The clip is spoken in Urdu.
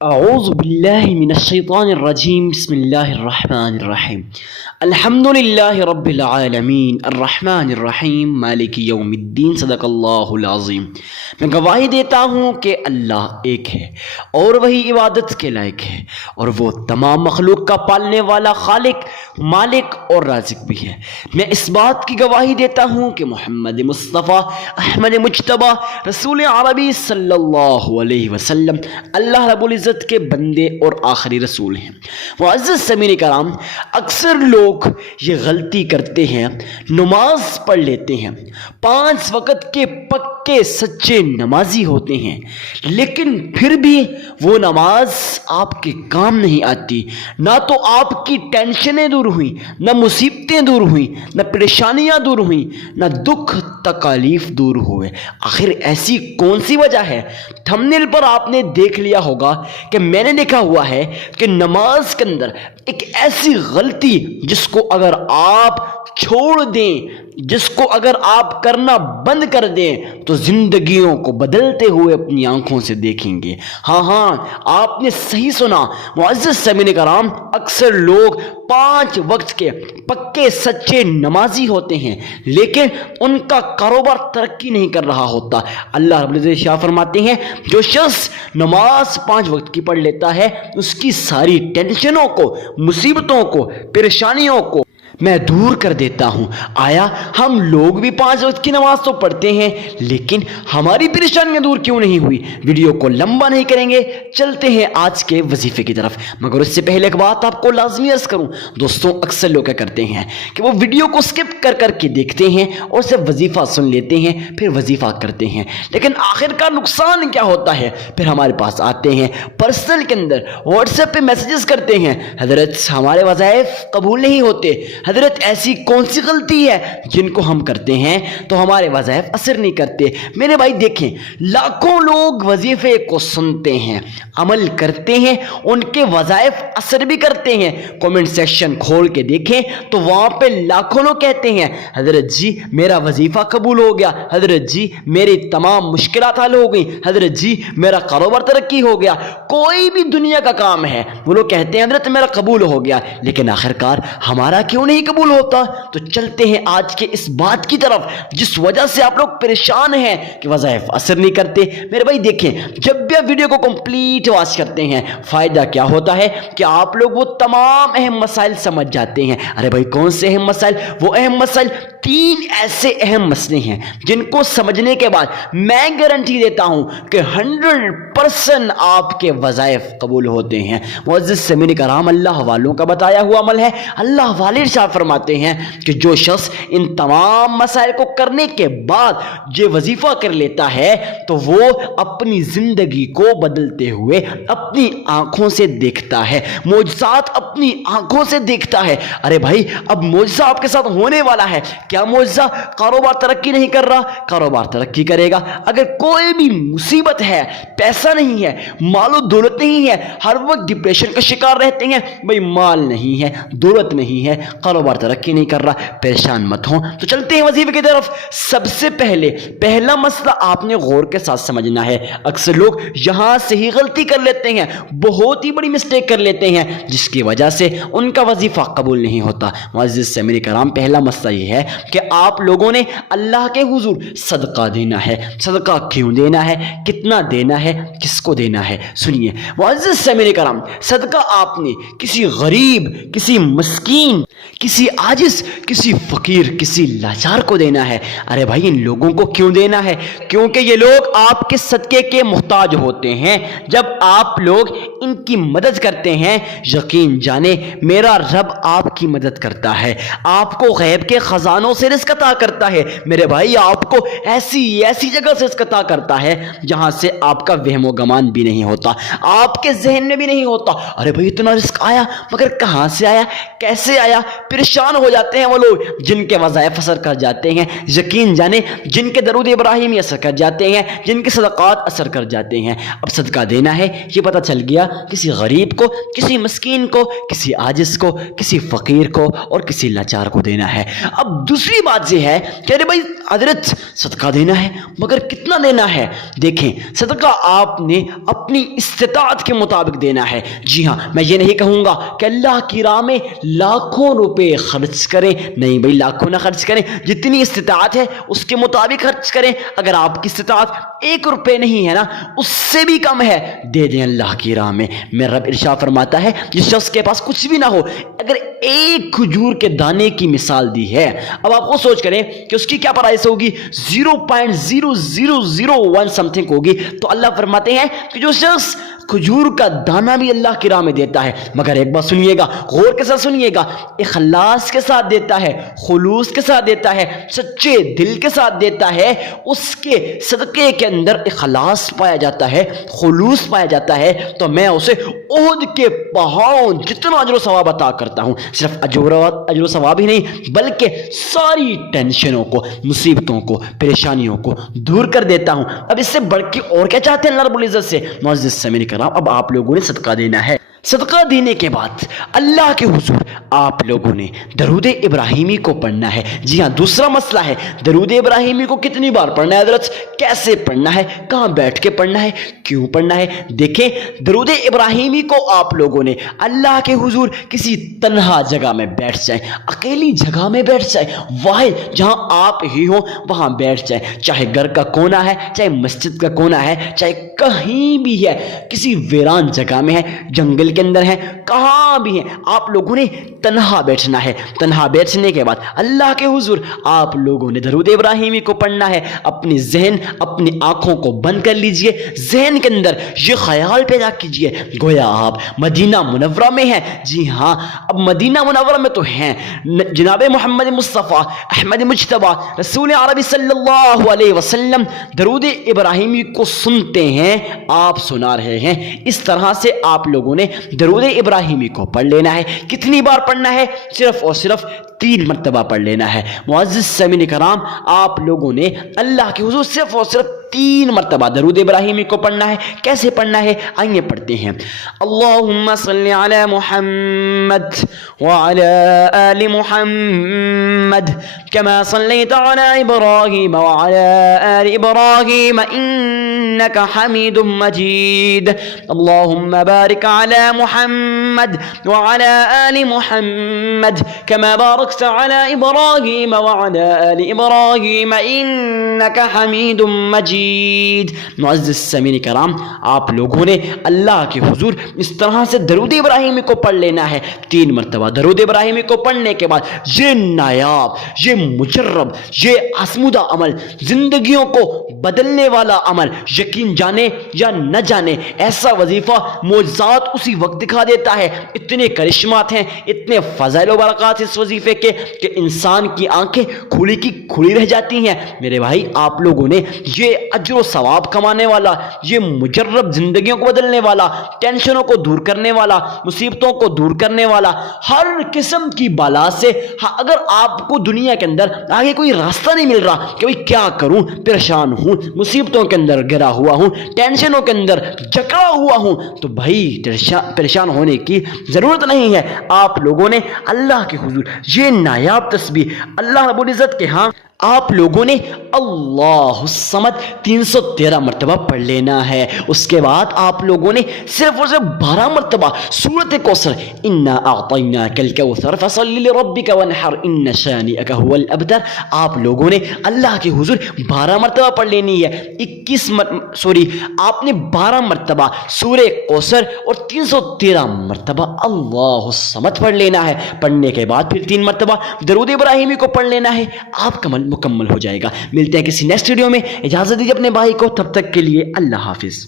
أعوذ بالله من الشيطان الرجيم بسم الله الرحمن الرحيم الحمد لله رب العالمین الرحمن الرحیم مالک یوم الدین صدق اللہ العظیم۔ میں گواہی دیتا ہوں کہ اللہ ایک ہے اور وہی عبادت کے لائق ہے، اور وہ تمام مخلوق کا پالنے والا خالق، مالک اور رازق بھی ہے۔ میں اس بات کی گواہی دیتا ہوں کہ محمد مصطفیٰ احمد مجتبیٰ رسول عربی صلی اللہ علیہ وسلم اللہ رب العزت کے بندے اور آخری رسول ہیں۔ معزز سامعین کرام، اکثر لوگ یہ غلطی کرتے ہیں، نماز پڑھ لیتے ہیں، 5 وقت کے پکے سچے نمازی ہوتے ہیں، لیکن پھر بھی وہ نماز آپ کے کام نہیں آتی۔ نہ تو آپ کی ٹینشنیں دور ہوئیں، نہ مصیبتیں دور ہوئیں، نہ پریشانیاں دور ہوئیں، نہ دکھ تکالیف دور ہوئے۔ آخر ایسی کون سی وجہ ہے؟ تھمبنیل پر آپ نے دیکھ لیا ہوگا کہ میں نے لکھا ہوا ہے کہ نماز کے اندر ایک ایسی غلطی جس کو اگر آپ چھوڑ دیں، جس کو اگر آپ کرنا بند کر دیں تو زندگیوں کو بدلتے ہوئے اپنی آنکھوں سے دیکھیں گے۔ ہاں آپ نے صحیح سنا معزز سامعین کرام، اکثر لوگ 5 وقت کے پکے سچے نمازی ہوتے ہیں، لیکن ان کا کاروبار ترقی نہیں کر رہا ہوتا۔ اللہ رب العزت شاہ فرماتے ہیں، جو شخص نماز 5 وقت کی پڑھ لیتا ہے اس کی ساری ٹینشنوں کو، مصیبتوں کو، پریشانیوں کو میں دور کر دیتا ہوں۔ آیا ہم لوگ بھی 5 وقت کی نماز تو پڑھتے ہیں، لیکن ہماری پریشانیاں دور کیوں نہیں ہوئی؟ ویڈیو کو لمبا نہیں کریں گے، چلتے ہیں آج کے وظیفے کی طرف۔ مگر اس سے پہلے ایک بات آپ کو لازمی عرض کروں دوستوں، اکثر لوگ کیا کرتے ہیں کہ وہ ویڈیو کو سکپ کر کے دیکھتے ہیں اور صرف وظیفہ سن لیتے ہیں، پھر وظیفہ کرتے ہیں، لیکن آخر کا نقصان کیا ہوتا ہے؟ پھر ہمارے پاس آتے ہیں پرسنل کے اندر، واٹس ایپ پہ میسیجز کرتے ہیں، حضرت ہمارے وظائف قبول نہیں ہوتے، حضرت ایسی کون سی غلطی ہے جن کو ہم کرتے ہیں تو ہمارے وظائف اثر نہیں کرتے۔ میرے بھائی دیکھیں، لاکھوں لوگ وظیفے کو سنتے ہیں، عمل کرتے ہیں، ان کے وظائف اثر بھی کرتے ہیں۔ کومنٹ سیکشن کھول کے دیکھیں تو وہاں پہ لاکھوں لوگ کہتے ہیں، حضرت جی میرا وظیفہ قبول ہو گیا، حضرت جی میری تمام مشکلات حل ہو گئیں، حضرت جی میرا کاروبار ترقی ہو گیا۔ کوئی بھی دنیا کا کام ہے وہ لوگ کہتے ہیں حضرت میرا قبول ہو گیا، لیکن آخرکار ہمارا کیوں نہیں قبول ہوتا؟ تو چلتے ہیں آج کے اس بات کی طرف جس وجہ سے آپ لوگ پریشان ہیں کہ وظائف اثر نہیں کرتے۔ میرے بھائی دیکھیں، جب بھی آپ ویڈیو کو کمپلیٹ واچ کرتے ہیں، فائدہ کیا ہوتا ہے کہ آپ لوگ وہ تمام اہم مسائل سمجھ جاتے ہیں۔ ارے بھائی کون سے اہم مسائل؟ وہ اہم مسائل 3 ایسے اہم مسئلے ہیں جن کو سمجھنے کے بعد میں گارنٹی دیتا ہوں کہ 100% آپ کے وظائف قبول ہوتے ہیں۔ معزز سامعین کرام، اللہ والوں کا بتایا ہوا عمل ہے۔ اللہ والے ارشاد فرماتے ہیں کہ جو شخص ان تمام مسائل کو کرنے کے بعد یہ وظیفہ کر لیتا ہے تو وہ اپنی زندگی کو بدلتے ہوئے اپنی آنکھوں سے دیکھتا ہے، معجزات اپنی آنکھوں سے دیکھتا ہے۔ ارے بھائی اب معجزہ آپ کے ساتھ ہونے والا ہے۔ کیا معجزہ؟ کاروبار ترقی نہیں کر رہا، کاروبار ترقی کرے گا۔ اگر کوئی بھی مصیبت ہے، پیسہ نہیں ہے، مال و دولت نہیں ہے، ہر وقت ڈپریشن کا شکار رہتے ہیں، بھائی مال نہیں ہے، دولت نہیں ہے، کاروبار ترقی نہیں کر رہا، پریشان مت ہوں۔ تو چلتے ہیں وظیفے کی طرف۔ سب سے پہلا مسئلہ آپ نے غور کے ساتھ سمجھنا ہے۔ اکثر لوگ یہاں سے ہی غلطی کر لیتے ہیں، بہت ہی بڑی مسٹیک کر لیتے ہیں جس کی وجہ سے ان کا وظیفہ قبول نہیں ہوتا۔ معزز سامعین کرام، پہلا مسئلہ یہ ہے کہ آپ لوگوں نے اللہ کے حضور صدقہ دینا ہے۔ صدقہ کیوں دینا ہے؟ کتنا دینا ہے؟ کس کو دینا ہے؟ سنیے معزز سامعین کرام، صدقہ آپ نے کسی غریب، کسی مسکین، کسی عاجز، کسی فقیر، کسی لاچار کو دینا ہے۔ ارے بھائی ان لوگوں کو کیوں دینا ہے؟ کیونکہ یہ لوگ آپ کے صدقے کے محتاج ہوتے ہیں۔ جب آپ لوگ ان کی مدد کرتے ہیں، یقین جانے میرا رب آپ کی مدد کرتا ہے، آپ کو غیب کے خزانوں سے رزق عطا کرتا ہے۔ میرے بھائی آپ کو ایسی جگہ سے رزق عطا کرتا ہے جہاں سے آپ کا وہم و گمان بھی نہیں ہوتا، آپ کے ذہن میں بھی نہیں ہوتا۔ ارے بھائی اتنا رزق آیا، مگر کہاں سے آیا، کیسے آیا؟ پریشان ہو جاتے ہیں وہ لوگ جن کے وظائف اثر کر جاتے ہیں، یقین جانے جن کے درود ابراہیمی اثر کر جاتے ہیں، جن کے صدقات اثر کر جاتے ہیں۔ اب صدقہ دینا ہے، یہ پتہ چل گیا گویا کسی غریب کو، کسی مسکین کو، کسی عاجز کو، کسی فقیر کو اور کسی لاچار کو دینا ہے۔ اب دوسری بات یہ ہے کہ ارے بھائی حضرت صدقہ دینا ہے مگر کتنا دینا ہے؟ دیکھیں صدقہ آپ نے اپنی استطاعت کے مطابق دینا ہے۔ جی ہاں، میں یہ نہیں کہوں گا کہ اللہ کی راہ میں لاکھوں روپے خرچ کریں، نہیں بھائی لاکھوں نہ خرچ کریں، جتنی استطاعت ہے اس کے مطابق خرچ کریں۔ اگر آپ کی استطاعت 1 روپے نہیں ہے نا، اس سے بھی کم ہے، دے دیں اللہ کی راہ میں۔ میرا رب ارشاد فرماتا ہے جس شخص کے پاس کچھ بھی نہ ہو، اگر ایک کھجور کے دانے کی مثال دی ہے، اب آپ وہ سوچ کریں کہ اس کی کیا پرائس ہوگی، 0.0001 سم تھنگ ہوگی، تو اللہ فرماتے ہیں کہ جو شخص کھجور کا دانہ بھی اللہ کی راہ میں دیتا ہے، مگر ایک بات سنیے گا، غور کے ساتھ سنیے گا، اخلاص کے ساتھ دیتا ہے، خلوص کے ساتھ دیتا ہے، سچے دل کے ساتھ دیتا ہے، اس کے صدقے کے اندر اخلاص پایا جاتا ہے، خلوص پایا جاتا ہے، تو میں اسے احد کے پہاڑوں جتنا اجر و ثواب عطا کرتا ہوں۔ صرف اجر و ثواب ہی نہیں بلکہ ساری ٹینشنوں کو، مصیبتوں کو، پریشانیوں کو دور کر دیتا ہوں۔ اب اس سے بڑھ کے اور کیا چاہتے ہیں اللہ رب العزت سے؟ معزز سامعین کرام، اب آپ لوگوں نے صدقہ دینا ہے۔ صدقہ دینے کے بعد اللہ کے حضور آپ لوگوں نے درود ابراہیمی کو پڑھنا ہے۔ جی ہاں، دوسرا مسئلہ ہے درود ابراہیمی کو کتنی بار پڑھنا ہے حضرت، کیسے پڑھنا ہے، کہاں بیٹھ کے پڑھنا ہے، کیوں پڑھنا ہے؟ دیکھیں درود ابراہیمی کو آپ لوگوں نے اللہ کے حضور کسی تنہا جگہ میں بیٹھ جائیں، اکیلی جگہ میں بیٹھ جائیں، واحد جہاں آپ ہی ہوں وہاں بیٹھ جائیں، چاہے گھر کا کونا ہے، چاہے مسجد کا کونا ہے، چاہے کہیں بھی ہے، کسی ویران جگہ میں ہے، جنگل کے اندر ہے، کہاں بھی ہیں، آپ لوگوں نے تنہا بیٹھنا ہے۔ تنہا بیٹھنے کے بعد اللہ کے حضور آپ لوگوں نے درود ابراہیمی کو پڑھنا ہے۔ اپنی ذہن، اپنی آنکھوں کو بند کر لیجئے، ذہن کے اندر یہ خیال پیدا کیجئے گویا آپ مدینہ منورہ میں ہیں۔ جی ہاں، اب مدینہ منورہ میں تو ہیں، جناب محمد مصطفیٰ احمد مجتبیٰ رسول عربی صلی اللہ علیہ وسلم درود ابراہیمی کو سنتے ہیں، آپ سنا رہے ہیں۔ اس طرح سے آپ لوگوں نے درود ابراہیمی کو پڑھ لینا ہے۔ کتنی بار پڑھنا ہے؟ صرف اور صرف 3 مرتبہ پڑھ لینا ہے۔ معزز سامعین کرام، آپ لوگوں نے اللہ کے حضور صرف اور صرف 3 مرتبہ درود ابراہیمی کو پڑھنا ہے۔ کیسے پڑھنا ہے آئیے پڑھتے ہیں۔ اللہم صلی علی محمد وعلی آل محمد کما صلیت علی ابراہیم وعلی آل ابراہیم انک حمید مجید۔ اللہم بارک علی محمد وعلی آل محمد کما بارکت علی ابراہیم وعلی آل ابراہیم انک حمید مجید۔ معزز سامعین کرام، آپ لوگوں نے اللہ کے حضور اس طرح سے درود ابراہیمی کو پڑھ لینا ہے 3 مرتبہ۔ درود ابراہیمی کو پڑھنے کے بعد یہ نایاب، یہ مجرب، یہ آزمودہ عمل، زندگیوں کو بدلنے والا عمل، یقین جانے یا نہ جانے ایسا وظیفہ معجزات اسی وقت دکھا دیتا ہے۔ اتنے کرشمات ہیں، اتنے فضائل و برکات اس وظیفے کے کہ انسان کی آنکھیں کھلی کی کھلی رہ جاتی ہیں۔ میرے بھائی، آپ لوگوں نے یہ اجر و ثواب کمانے والا، یہ مجرب زندگیوں کو بدلنے والا، ٹینشنوں کو دور کرنے والا، مصیبتوں کو دور کرنے والا، ہر قسم کی بلا سے، اگر آپ کو دنیا کے اندر آگے کوئی راستہ نہیں مل رہا کہ بھئی کیا کروں، پریشان ہوں، مصیبتوں کے اندر گرا ہوا ہوں، ٹینشنوں کے اندر جکڑا ہوا ہوں، تو بھائی پریشان ہونے کی ضرورت نہیں ہے۔ آپ لوگوں نے اللہ کے حضور یہ نایاب تسبیح اللہ رب العزت کے ہاں آپ لوگوں نے اللہ الصمد 313 مرتبہ پڑھ لینا ہے۔ اس کے بعد آپ لوگوں نے صرف اور صرف 12 مرتبہ سورۃ کوثر انا اعطیناک الکوثر فصل لربک وانحر ان شانئک هو الابتر آپ لوگوں نے اللہ کے حضور 12 مرتبہ پڑھ لینی ہے۔ آپ نے 12 مرتبہ سورہ کوثر اور 313 مرتبہ اللہ الصمد پڑھ لینا ہے۔ پڑھنے کے بعد پھر 3 مرتبہ درود ابراہیمی کو پڑھ لینا ہے، آپ کا مکمل ہو جائے گا۔ ملتے ہیں کسی نیکسٹ ویڈیو میں، اجازت دیجیے اپنے بھائی کو، تب تک کے لیے اللہ حافظ۔